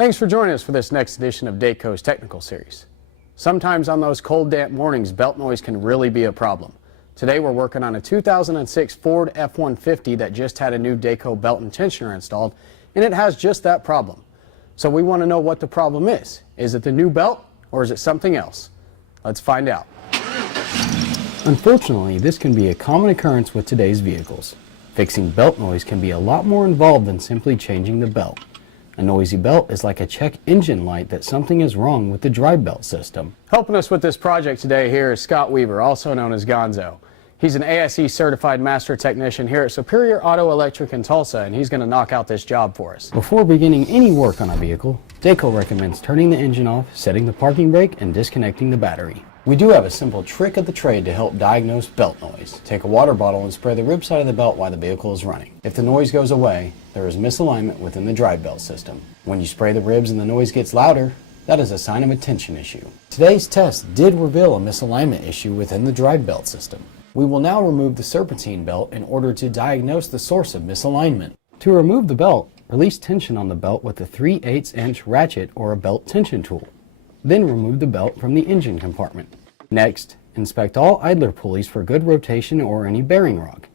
Thanks for joining us for this next edition of Dayco's Technical Series. Sometimes on those cold, damp mornings, belt noise can really be a problem. Today we're working on a 2006 Ford F-150 that just had a new Dayco belt and tensioner installed, and it has just that problem. So we want to know what the problem is. Is it the new belt or is it something else? Let's find out. Unfortunately, this can be a common occurrence with today's vehicles. Fixing belt noise can be a lot more involved than simply changing the belt. A noisy belt is like a check engine light that something is wrong with the drive belt system. Helping us with this project today here is Scott Weaver, also known as Gonzo. He's an ASE certified master technician here at Superior Auto Electric in Tulsa, and he's going to knock out this job for us. Before beginning any work on a vehicle, Dayco recommends turning the engine off, setting the parking brake, and disconnecting the battery. We do have a simple trick of the trade to help diagnose belt noise. Take a water bottle and spray the rib side of the belt while the vehicle is running. If the noise goes away, there is misalignment within the drive belt system. When you spray the ribs and the noise gets louder, that is a sign of a tension issue. Today's test did reveal a misalignment issue within the drive belt system. We will now remove the Serpentine belt in order to diagnose the source of misalignment. To remove the belt, release tension on the belt with a 3/8" ratchet or a belt tension tool. Then remove the belt from the engine compartment. Next, inspect all idler pulleys for good rotation or any bearing rock.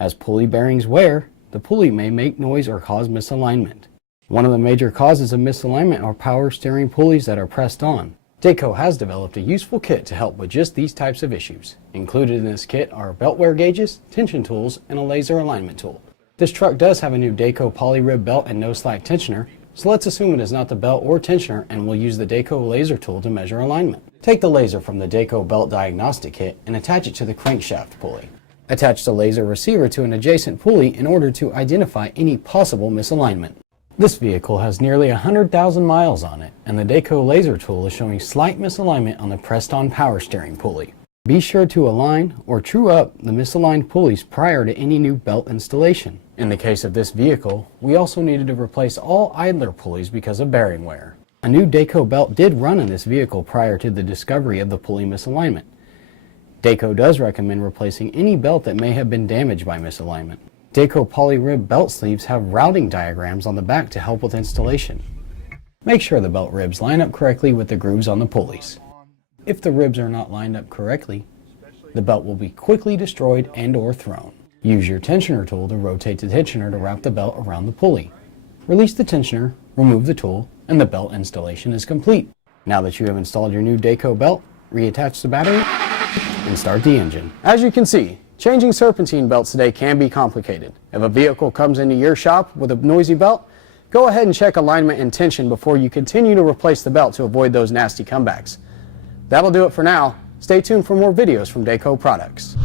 As pulley bearings wear, the pulley may make noise or cause misalignment. One of the major causes of misalignment are power steering pulleys that are pressed on. Dayco has developed a useful kit to help with just these types of issues. Included in this kit are belt wear gauges, tension tools, and a laser alignment tool. This truck does have a new Dayco poly rib belt and no slack tensioner, so let's assume it is not the belt or tensioner, and we'll use the Dayco laser tool to measure alignment. Take the laser from the Dayco belt diagnostic kit and attach it to the crankshaft pulley. Attach the laser receiver to an adjacent pulley in order to identify any possible misalignment. This vehicle has nearly 100,000 miles on it, and the Dayco laser tool is showing slight misalignment on the pressed-on power steering pulley. Be sure to align or true up the misaligned pulleys prior to any new belt installation. In the case of this vehicle, we also needed to replace all idler pulleys because of bearing wear. A new Dayco belt did run in this vehicle prior to the discovery of the pulley misalignment. Dayco does recommend replacing any belt that may have been damaged by misalignment. Dayco poly rib belt sleeves have routing diagrams on the back to help with installation. Make sure the belt ribs line up correctly with the grooves on the pulleys. If the ribs are not lined up correctly, the belt will be quickly destroyed and or thrown. Use your tensioner tool to rotate the tensioner to wrap the belt around the pulley. Release the tensioner, remove the tool, and the belt installation is complete. Now that you have installed your new Dayco belt, reattach the battery and start the engine. As you can see, changing Serpentine belts today can be complicated. If a vehicle comes into your shop with a noisy belt, go ahead and check alignment and tension before you continue to replace the belt to avoid those nasty comebacks. That'll do it for now. Stay tuned for more videos from Dayco products.